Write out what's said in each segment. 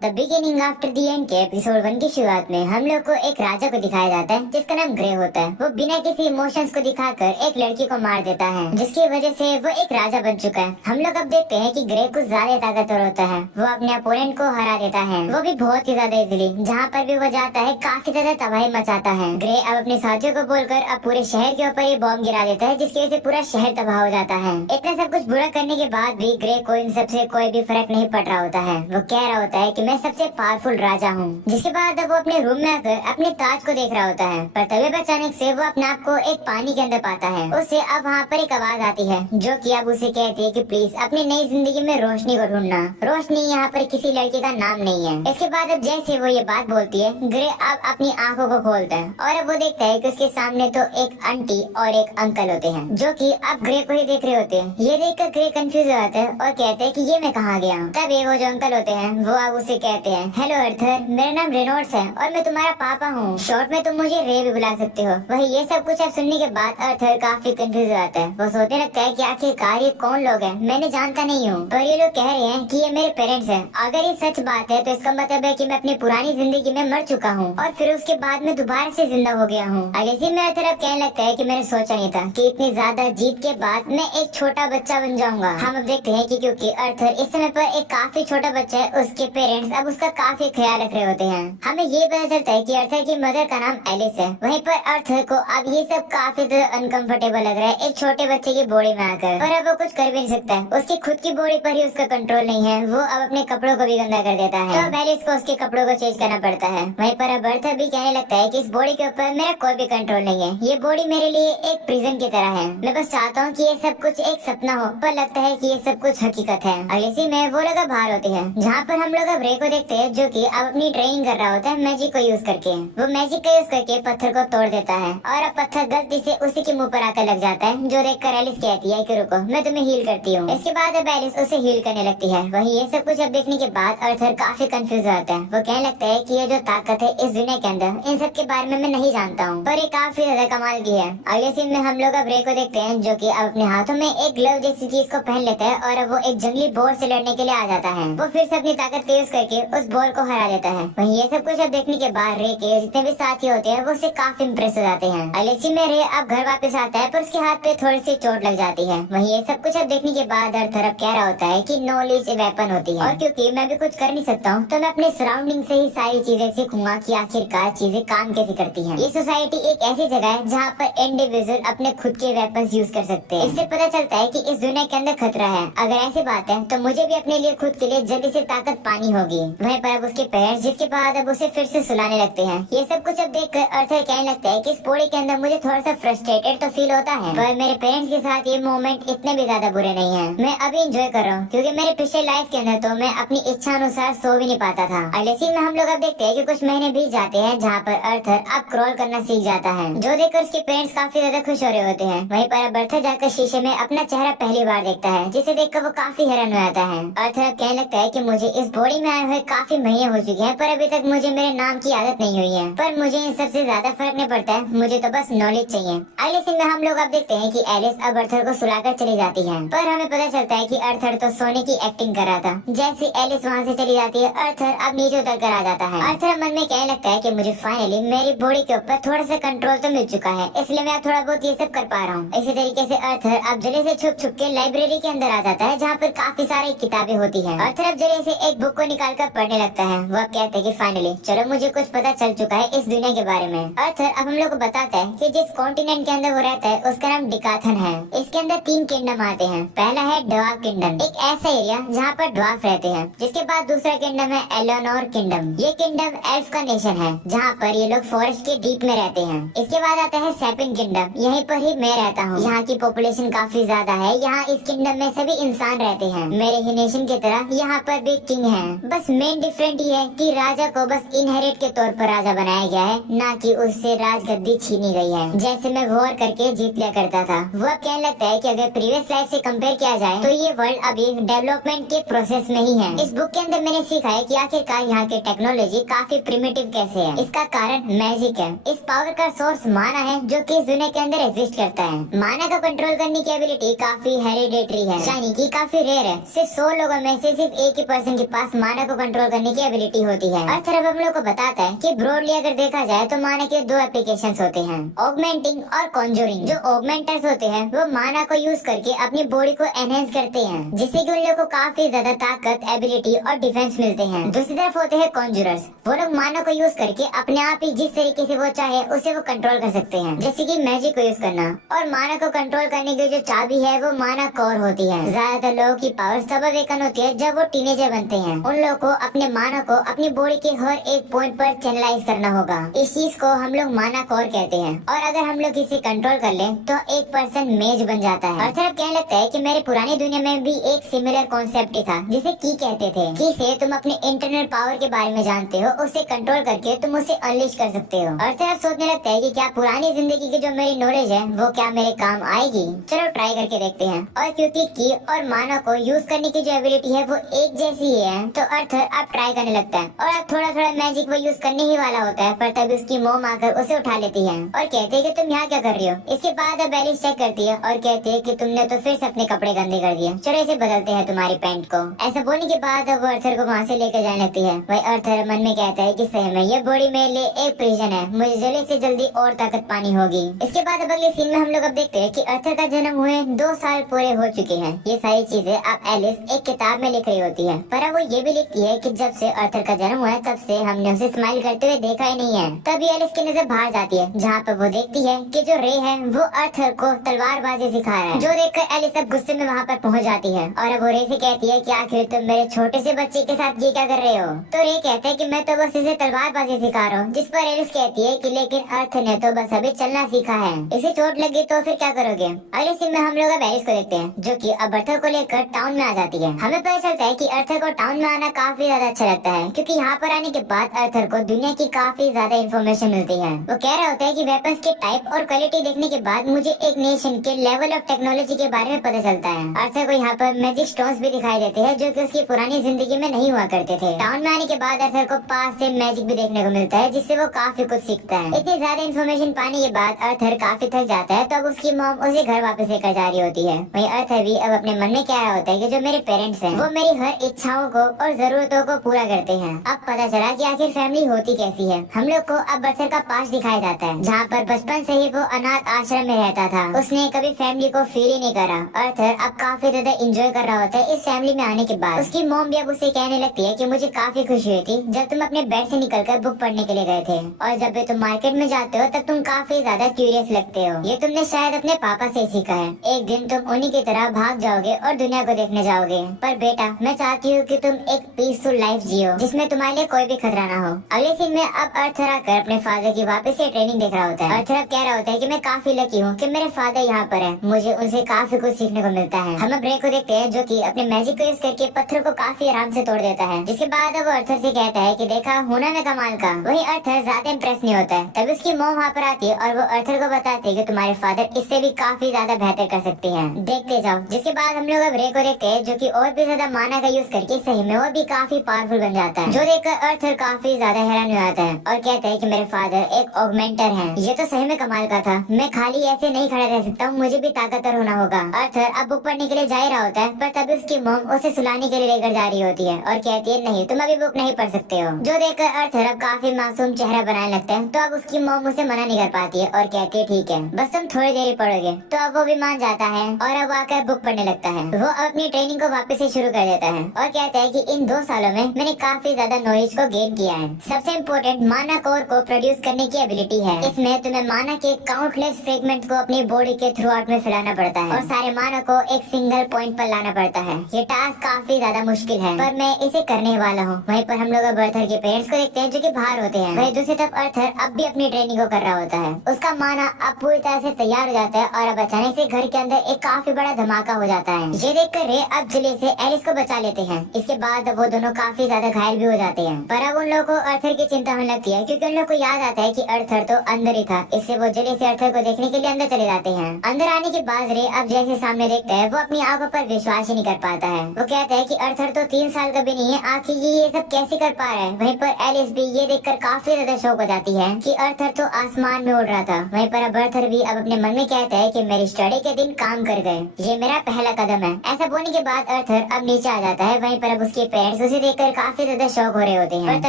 The beginning after the and के episode 1 की शुरुआत में हम लोग को एक राजा को दिखाया जाता है जिसका नाम ग्रे होता है। वो बिना किसी इमोशंस को दिखाकर एक लड़की को मार देता है जिसकी वजह से वो एक राजा बन चुका है। हम लोग अब देखते हैं कि ग्रे कुछ ज्यादा ताकतवर होता है। वो अपने अपोनेंट को हरा देता है, वो भी बहुत ही ज्यादा इजीली। जहाँ पर भी वो जाता है काफी ज्यादा तबाही मचाता है। ग्रे अब अपने साथियों को बोलकर अब पूरे शहर के ऊपर ये बॉम्ब गिरा देता है जिसकी वजह से पूरा शहर तबाह हो जाता है। इतना सब कुछ बुरा करने के बाद भी ग्रे को इन सबसे कोई भी फर्क नहीं पड़ रहा होता है। वो कह रहा होता है कि मैं सबसे पावरफुल राजा हूँ। जिसके बाद अब वो अपने रूम में आकर अपने ताज को देख रहा होता है, पर तभी अचानक से वो अपने आप को एक पानी के अंदर पाता है। उसे अब वहाँ पर एक आवाज आती है जो कि अब उसे कहती है कि प्लीज अपनी नई जिंदगी में रोशनी को ढूंढना। रोशनी यहाँ पर किसी लड़के का नाम नहीं है। इसके बाद अब जैसे वो ये बात बोलती है, ग्रे अब अपनी आंखों को खोलता है और अब वो देखता है कि उसके सामने तो एक आंटी और एक अंकल होते हैं जो कि अब ग्रे को ही देख रहे होते हैं। ये देखकर ग्रे कंफ्यूज हो जाता है और कहते हैं कि ये मैं कहाँ गया। तभी वो जो अंकल होते हैं वो अब उसे कहते हैं, हेलो अर्थर, मेरा नाम रेनॉल्ड्स है और मैं तुम्हारा पापा हूँ। शॉर्ट में तुम मुझे रे भी बुला सकते हो। वही ये सब कुछ अब सुनने के बाद अर्थर काफी कंफ्यूज हो जाता है। वो सोचने लगता है कि आखिरकार ये कौन लोग हैं, मैंने जानता नहीं हूँ, पर ये लोग कह रहे हैं कि ये मेरे पेरेंट्स हैं। अगर ये सच बात है तो इसका मतलब है कि मैं अपनी पुरानी जिंदगी में मर चुका हूँ और फिर उसके बाद में दोबारा से जिंदा हो गया हूँ। अगले में अर्थर अब कहने लगता है कि मैंने सोचा नहीं था कि इतनी ज्यादा जीत के बाद मैं एक छोटा बच्चा बन जाऊंगा। हम अब देखते हैं कि क्योंकि अर्थर इस समय पर एक काफी छोटा बच्चा है, उसके पेरेंट्स अब उसका काफी ख्याल रख रहे होते हैं। हमें ये पता चलता है कि अर्थर की मदर का नाम एलिस है। वहीं पर अर्थर को अब ये सब काफी अनकंफर्टेबल लग रहा है एक छोटे बच्चे की बॉडी में आकर, पर अब वो कुछ कर भी नहीं सकता है। उसकी खुद की बॉडी पर ही उसका कंट्रोल नहीं है। वो अब अपने कपड़ों को भी गंदा कर देता है, तो अब एलिस को उसके कपड़ों को चेंज करना पड़ता है। वहीं पर अब अर्थर भी कहने लगता है कि इस बॉडी के ऊपर मेरा कोई भी कंट्रोल नहीं है। ये बॉडी मेरे लिए एक प्रिजन की तरह है। मैं बस चाहता हूँ कि ये सब कुछ एक सपना हो, पर लगता है कि ये सब कुछ हकीकत है। अगले सीन में वो लोग बाहर होते हैं जहाँ पर हम लोग अब रे को देखते हैं जो कि अब अपनी ट्रेनिंग कर रहा होता है मैजिक को यूज करके। वो मैजिक का यूज करके पत्थर को तोड़ देता है और अब पत्थर गलती से उसी के मुंह पर आकर लग जाता है, जो देखकर एलिस कहती है कि रुको मैं तुम्हें हील करती हूँ। इसके बाद अब एलिस उसे हील करने लगती है। वही ये सब कुछ अब देखने के बाद अर्थर काफी कंफ्यूज हो जाता है। वो कहने लगता है कि ये जो ताकत है इस दुनिया के अंदर, इन सब के बारे में मैं नहीं जानता हूँ, पर ये काफी ज्यादा कमाल की है। अगले सीन में हम लोग अब रे को देखते हैं जो कि अब अपने हाथों में एक ग्लव जैसी चीज को पहन लेता है और अब वो एक जंगली बोर से लड़ने के लिए आ जाता है। वो फिर से अपनी ताकत का यूज करके उस बोर को हरा देता है। वही ये सब कुछ अब देखने के बाद रे के जितने भी साथी होते हैं वो उससे काफी इम्प्रेस हो जाते हैं। अगले सीन में रे अब घर वापस आता है पर उसके हाथ पे थोड़ी सी चोट लग जाती है। वही ये सब कुछ अब देखने के बाद अर्थर अब कह रहा होता है कि नॉलेज ए वेपन होती है और क्योंकि मैं भी कुछ कर नहीं सकता हूँ तो मैं अपने सराउंडिंग से ही सारी चीजें सीखूंगा कि आखिरकार चीजें काम कैसे करती हैं। ये सोसाइटी एक ऐसी जगह है जहाँ पर इंडिविजुअल अपने खुद के वेपन्स यूज कर सकते हैं। इससे पता चलता है कि इस दुनिया के अंदर खतरा है। अगर ऐसी बात है तो मुझे भी अपने लिए खुद के लिए जल्दी से ताकत पानी होगी। वहीं पर अब उसके पेरेंट्स जिसके बाद अब उसे फिर से सुलाने लगते हैं। ये सब कुछ अब देखकर अर्थर कहने लगता है कि इस बॉडी के अंदर मुझे थोड़ा सा फ्रस्ट्रेटेड तो फील होता है, पर मेरे पेरेंट्स के साथ ये मोमेंट इतने भी ज्यादा बुरे नहीं है। मैं अभी एंजॉय कर रहा हूँ क्योंकि मेरे पिछले लाइफ के अंदर तो मैं अपनी इच्छा अनुसार सो भी नहीं पाता था। अगले सीन में हम लोग अब देखते हैं कि कुछ महीने बीत जाते हैं जहाँ पर अर्थर अब क्रॉल करना सीख जाता है, जो देखकर उसके पेरेंट्स काफी ज्यादा खुश हो रहे होते हैं। वहीं पर अब अर्थर जाकर शीशे में अपना चेहरा पहली बार देखता है, जिसे देखकर वो काफी हैरान हो जाता है। अर्थर कहने लगता है कि मुझे इस बॉडी में आए हुए काफी महीने हो चुके हैं पर अभी तक मुझे मेरे नाम की आदत नहीं हुई है, पर मुझे इन सबसे ज्यादा फर्क नहीं पड़ता है, मुझे तो बस नॉलेज चाहिए। अगले सीन में हम लोग अब देखते हैं कि एलिस अब अर्थर को सुलाकर चली जाती है, पर हमें पता चलता है कि अर्थर तो सोने की एक्टिंग कर रहा था। जैसे एलिस वहाँ से चली जाती है अर्थर अब नीचे उतर कर आ जाता है। अर्थर मन में कहने लगता है कि मुझे फाइनली मेरी बॉडी के ऊपर थोड़ा सा कंट्रोल तो मिल चुका है, इसलिए मैं थोड़ा बहुत ये सब कर पा रहा हूँ। इसी तरीके से अर्थर अब जल्दी से छुप छुप के लाइब्रेरी के अंदर आ जाता है जहाँ पर काफी सारी किताबें होती है। अर्थर अब जल्दी से एक बुक को निकाल कर पढ़ने लगता है। वो कहते हैं कि फाइनली चलो मुझे कुछ पता चल चुका है इस दुनिया के बारे में। अर्थर अब हम लोग को बताता है कि जिस कॉन्टिनेंट के अंदर वो रहता है उसका नाम डिकाथन है। इसके अंदर 3 किंगडम आते हैं। पहला है ड्वार्फ किंगडम, एक ऐसा एरिया जहाँ पर ड्वार्फ रहते हैं। जिसके बाद दूसरा किंगडम है एलोनोर किंगडम। ये किंगडम एल्फ का नेशन है जहाँ पर ये लोग फॉरेस्ट के डीप में रहते हैं। इसके बाद आता है सैपिन किंगडम, यहीं पर ही मैं रहता हूँ। यहाँ की पॉपुलेशन काफी ज्यादा है। यहाँ इस किंगडम में सभी इंसान रहते हैं, मेरे ही नेशन की तरह यहाँ पर भी किंग है। बस मेन डिफरेंट ये है कि राजा को बस इनहेरिट के तौर पर राजा बनाया गया है, ना कि उससे राजगद्दी छीनी गई है जैसे मैं वॉर करके जीत लिया करता था। वो अब कहने लगता है कि अगर प्रीवियस लाइफ से कंपेयर किया जाए तो ये वर्ल्ड अभी डेवलपमेंट के प्रोसेस में ही है। इस बुक के अंदर मैंने सीखा है कि आखिरकार यहाँ की टेक्नोलॉजी काफी प्रिमिटिव कैसे है। इसका कारण मैजिक है। इस पावर का सोर्स माना है जो कि इस दुनिया के अंदर एग्जिस्ट करता है। माना को कंट्रोल करने की एबिलिटी काफी हेरिडेटरी है, यानी कि काफी रेयर है। सिर्फ 100 लोगों में से सिर्फ एक ही पर्सन के पास माना को कंट्रोल करने की एबिलिटी होती है। अर्थर अब हम लोग को बताता है कि ब्रॉडली अगर देखा जाए तो माना के दो एप्लीकेशंस होते हैं, ऑगमेंटिंग और कॉन्जूरिंग। जो ऑगमेंटर्स होते हैं वो माना को यूज करके अपनी बॉडी को एनहेंस करते हैं, जिससे कि उन लोगों को काफी ज्यादा ताकत, एबिलिटी और डिफेंस मिलते हैं। दूसरी तरफ होते हैं कॉन्जूरर्स। वो लोग माना को यूज करके अपने आप ही जिस तरीके से वो चाहे उसे वो कंट्रोल कर सकते हैं, जैसे कि मैजिक को यूज करना। और माना को कंट्रोल करने की जो चाबी है वो माना कोर होती है। ज्यादातर लोगों की पावर तब अवेकन होती है जब वो टीनेजर बनते हैं। उन लोगों को अपने माना को अपनी बॉडी के हर एक पॉइंट पर चैनलाइज करना होगा। इस चीज को हम लोग माना कोर कहते हैं। और अगर हम लोग इसे कंट्रोल कर लें तो एक पर्सन मेज बन जाता है। और फिर कहने लगता है कि मेरे पुरानी दुनिया में भी एक सिमिलर कॉन्सेप्ट था जिसे की कहते थे। की से तुम अपने इंटरनल पावर के बारे में जानते हो, उसे कंट्रोल करके तुम उसे अनलिश कर सकते हो। और फिर सोचने लगता है कि क्या पुरानी जिंदगी की जो मेरी नॉलेज है वो क्या मेरे काम आएगी। चलो ट्राई करके देखते हैं। और क्योंकि की और माना को यूज करने की जो एबिलिटी है वो एक जैसी ही है, तो अर्थर अब ट्राई करने लगता है। और अब थोड़ा थोड़ा मैजिक वो यूज करने ही वाला होता है, पर तब उसकी मोम आकर उसे उठा लेती है और कहते है कि तुम यहाँ क्या कर रही हो। इसके बाद अब एलिस चेक करती है और कहती है कि तुमने तो फिर से अपने कपड़े गंदे कर दिए, चलो इसे बदलते हैं तुम्हारी पैंट को। ऐसा बोलने के बाद अब वो अर्थर को वहाँ से लेकर जाने लगती है। वही अर्थर मन में कहता है कि सही में ये बॉडी मेरे लिए एक प्रिजन है, मुझे जल्दी से जल्दी और ताकत पानी होगी। इसके बाद अब अगले सीन में हम लोग अब देखते हैं कि अर्थर का जन्म हुए 2 साल पूरे हो चुके हैं। ये सारी चीजें अब एलिस एक किताब में लिख रही होती है, पर अब वो ये भी लिखती है कि जब से अर्थर का जन्म हुआ है तब से हमने उसे स्माइल करते हुए देखा ही नहीं है। तभी एलिस की नजर बाहर जाती है, जहाँ पर वो देखती है कि जो रे है वो अर्थर को तलवारबाजी सिखा रहा है। जो देखकर एलिस अब गुस्से में वहाँ पर पहुँच जाती है और अब वो रे से कहती है कि आखिर तुम मेरे छोटे से बच्चे के साथ ये क्या कर रहे हो। तो रे कहता है कि मैं तो बस इसे तलवारबाजी सिखा रहा हूँ। जिस पर एलिस कहती है कि लेकिन अर्थर ने तो बस अभी चलना सीखा है, इसे चोट लगी तो फिर क्या करोगे। अगले सीन में हम लोग अब एलिस को देखते हैं, जो कि अब अर्थर को लेकर टाउन में आ जाती है। हमें पता चलता है कि अर्थर को टाउन में आना काफी ज्यादा अच्छा लगता है, क्योंकि यहाँ पर आने के बाद अर्थर को दुनिया की काफी ज्यादा इन्फॉर्मेशन मिलती है। वो कह रहा होता है कि वेपन्स के टाइप और क्वालिटी देखने के बाद मुझे एक नेशन के लेवल ऑफ टेक्नोलॉजी के बारे में पता चलता है। अर्थर को यहाँ पर मैजिक स्टोन्स भी दिखाई देते हैं, जो कि उसकी पुरानी जिंदगी में नहीं हुआ करते थे। टाउन में आने के बाद अर्थर को पास से मैजिक भी देखने को मिलता है, जिससे वो काफी कुछ सीखता है। इतनी ज्यादा इन्फॉर्मेशन पाने के बाद अर्थर काफी थक जाता है, तो अब उसकी मॉम उसे घर वापस लेकर जा रही होती है। वहीं अर्थर भी अब अपने मन में कह रहा होता है कि जो मेरे पेरेंट्स हैं वो मेरी हर इच्छाओं को और जरूरतों को पूरा करते हैं। अब पता चला कि आखिर फैमिली होती कैसी है। हम लोग को अब अर्थर का पास्ट दिखाया जाता है, जहाँ पर बचपन से ही वो अनाथ आश्रम में रहता था। उसने कभी फैमिली को फील ही नहीं करा। अर्थर अब काफी ज्यादा एंजॉय कर रहा होता है इस फैमिली में आने के बाद। उसकी मॉम भी अब उसे कहने लगती है कि मुझे काफी खुशी हुई थी जब तुम अपने बेड से निकलकर बुक पढ़ने के लिए गए थे, और जब भी तुम मार्केट में जाते हो तब तुम काफी ज्यादा क्यूरियस लगते हो। ये तुमने शायद अपने पापा से सीखा है। एक दिन तुम उन्हीं की तरह भाग जाओगे और दुनिया को देखने जाओगे। पर बेटा, मैं चाहती हूँ कि तुम एक पीसफुल लाइफ जियो, जिसमें तुम्हारे लिए कोई भी खतरा ना हो। अगले सीन में अब अर्थर आकर अपने फादर की वापस से ट्रेनिंग देख रहा होता है। अर्थर अब कह रहा होता है कि मैं काफी लकी हूँ कि मेरे फादर यहाँ पर है, मुझे उनसे काफी कुछ सीखने को मिलता है। हम अब रे को देखते हैं, जो कि अपने मैजिक को यूज करके पत्थर को काफी आराम से तोड़ देता है। जिसके बाद अब वो अर्थर से कहता है कि देखा हुनर है कमाल का। वही अर्थर ज्यादा इम्प्रेस नहीं होता है। तभी उसकी मॉम वहाँ पर आती है और वो अर्थर को बताती है कि तुम्हारे फादर इससे भी काफी ज्यादा बेहतर कर सकती हैं, देखते जाओ। जिसके बाद हम लोग अब रे को देखते हैं, जो कि और भी ज्यादा माना का यूज करके सही में वो भी काफी पावरफुल बन जाता है। जो देखकर अर्थर काफी ज्यादा हैरान हो जाता है और कहता है कि मेरे फादर एक ऑगमेंटर हैं। ये तो सही में कमाल का था, मैं खाली ऐसे नहीं खड़ा रह सकता हूँ, मुझे भी ताकतवर होना होगा। अर्थर अब बुक पढ़ने के लिए जा ही रहा होता है, पर तभी उसकी मॉम उसे सुलाने के लिए लेकर जा रही होती है और कहती है नहीं, तुम अभी बुक नहीं पढ़ सकते हो। जो देखकर अर्थर अब काफी मासूम चेहरा बनाने लगता है, तो अब उसकी मॉम उसे मना नहीं कर पाती है और कहती है ठीक है, बस तुम थोड़ी देर ही पढ़ोगे। तो अब वो भी मान जाता है और अब आकर बुक पढ़ने लगता है। वो अब अपनी ट्रेनिंग को वापस से शुरू कर देता है और कहता है कि इन 2 सालों में मैंने काफी ज्यादा नॉलेज को गेन किया है। सबसे इम्पोर्टेंट माना कोर को प्रोड्यूस करने की एबिलिटी है। इसमें तुम्हें माना के काउंटलेस फ्रेगमेंट को अपनी बॉडी के थ्रू आउट में फैलाना पड़ता है और सारे माना को एक सिंगल पॉइंट पर लाना पड़ता है। ये टास्क काफी ज्यादा मुश्किल है, पर मैं इसे करने वाला हूँ। वहीं पर हम लोग अब अर्थर के पेरेंट्स को देखते हैं, जो कि बाहर होते हैं। वहीं दूसरी तरफ अर्थर अब भी अपनी ट्रेनिंग को कर रहा होता है। उसका माना अब पूरी तरह से तैयार हो जाता है और अब अचानक से घर के अंदर एक काफी बड़ा धमाका हो जाता है। ये देखकर रे अब जल्दी से एलिस को बचा लेते हैं। इसके बाद वो दोनों काफी ज्यादा घायल भी हो जाते हैं, पर अब उन लोगों को अर्थर की चिंता होने लगती है, क्योंकि उन लोगों को याद आता है कि अर्थर तो अंदर ही था। इससे वो जल्दी से अर्थर को देखने के लिए अंदर चले जाते हैं। अंदर आने के बाद रे अब जैसे सामने देखता है, वो अपनी आंखों पर विश्वास ही नहीं कर पाता है। वो कहता है कि अर्थर तो 3 साल का भी नहीं है, आखिर ये सब कैसे कर पा रहा है। वहीं पर एलिस भी ये देखकर काफी ज्यादा शौक हो जाती है कि अर्थर तो आसमान में उड़ रहा था। वहीं पर अब अर्थर भी अब अपने मन में कहता है कि मेरी स्टडी के दिन काम कर गए, ये मेरा पहला कदम है। ऐसा बोलने के बाद अर्थर अब नीचे आ जाता है। वहीं पर अब उसके पेरेंट्स पेरेंट्स उसे देखकर काफी ज्यादा शौक हो रहे होते हैं। पर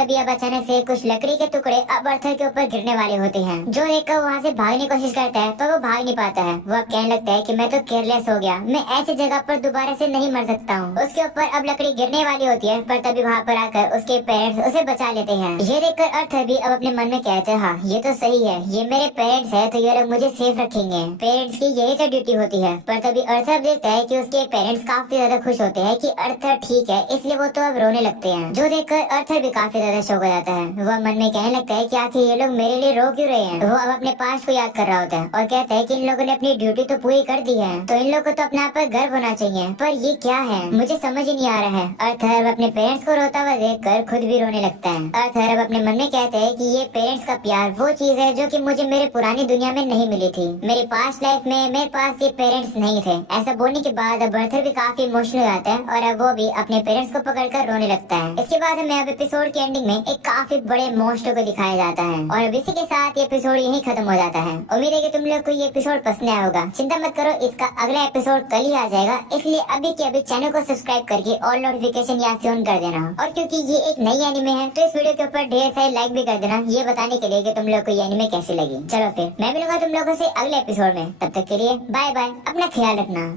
तभी अब अचानक से कुछ लकड़ी के टुकड़े अब अर्थर के ऊपर गिरने वाले होते हैं, जो देखकर वहाँ से भागने की कोशिश करता है पर वो भाग नहीं पाता है। वो अब कहने लगता है कि मैं तो केयरलेस हो गया, मैं ऐसी जगह पर दोबारा से नहीं मर सकता हूँ। उसके ऊपर अब लकड़ी गिरने वाली होती है, पर तभी वहाँ पर आकर उसके पेरेंट्स उसे बचा लेते हैं। ये देखकर अर्थर भी अब अपने मन में कहते हैं, हाँ ये तो सही है, ये मेरे पेरेंट्स है तो ये लोग मुझे सेफ रखेंगे। पेरेंट्स की यही तो ड्यूटी होती है। पर तभी अर्थर देखता है कि उसके पेरेंट्स काफी ज्यादा खुश होते हैं कि अर्थर ठीक है, इसलिए वो तो अब रोने लगते हैं, जो देखकर अर्थर भी काफी ज्यादा शौक हो जाता है। वह मन में कहने लगता है कि आखिर ये लोग मेरे लिए रो क्यों रहे हैं। वो अब अपने पास्ट को याद कर रहा होता है और कहता है कि इन लोगों ने अपनी ड्यूटी तो पूरी कर दी है, तो इन लोगों को तो अपने आप पर गर्व होना चाहिए। पर ये क्या है, मुझे समझ ही नहीं आ रहा है। अर्थर अपने पेरेंट्स को रोता हुआ देखकर खुद भी रोने लगता है। अर्थर अब अपने मन में कहते हैं कि ये पेरेंट्स का प्यार वो चीज है जो कि मुझे मेरे पुरानी दुनिया में नहीं मिली थी। मेरी पास्ट लाइफ में मेरे पास ये पेरेंट्स नहीं थे। ऐसा बोलने के बाद अब अर्थर भी काफी इमोशनल हो जाता है और अब वो भी अपने पेरेंट्स को पकड़कर रोने लगता है। इसके बाद हमें अब एपिसोड के एंडिंग में एक काफी बड़े मॉन्स्टर को दिखाया जाता है और अब इसी के साथ ये एपिसोड यहीं खत्म हो जाता है। उम्मीद है कि तुम लोग को ये एपिसोड पसंद आया होगा। चिंता मत करो, इसका अगला एपिसोड कल ही आ जाएगा, इसलिए अभी के अभी चैनल को सब्सक्राइब करके ऑल नोटिफिकेशन यहाँ से ऑन कर देना। और क्योंकि ये एक नई एनिमे है तो इस वीडियो के ऊपर ढेर सारे लाइक भी कर देना, ये बताने के लिए कि तुम लोग को ये एनिमे कैसी लगी। चलो फिर मैं मिलूंगा तुम लोगों से अगले एपिसोड में, तब तक के लिए बाय बाय, अपना ख्याल रखना।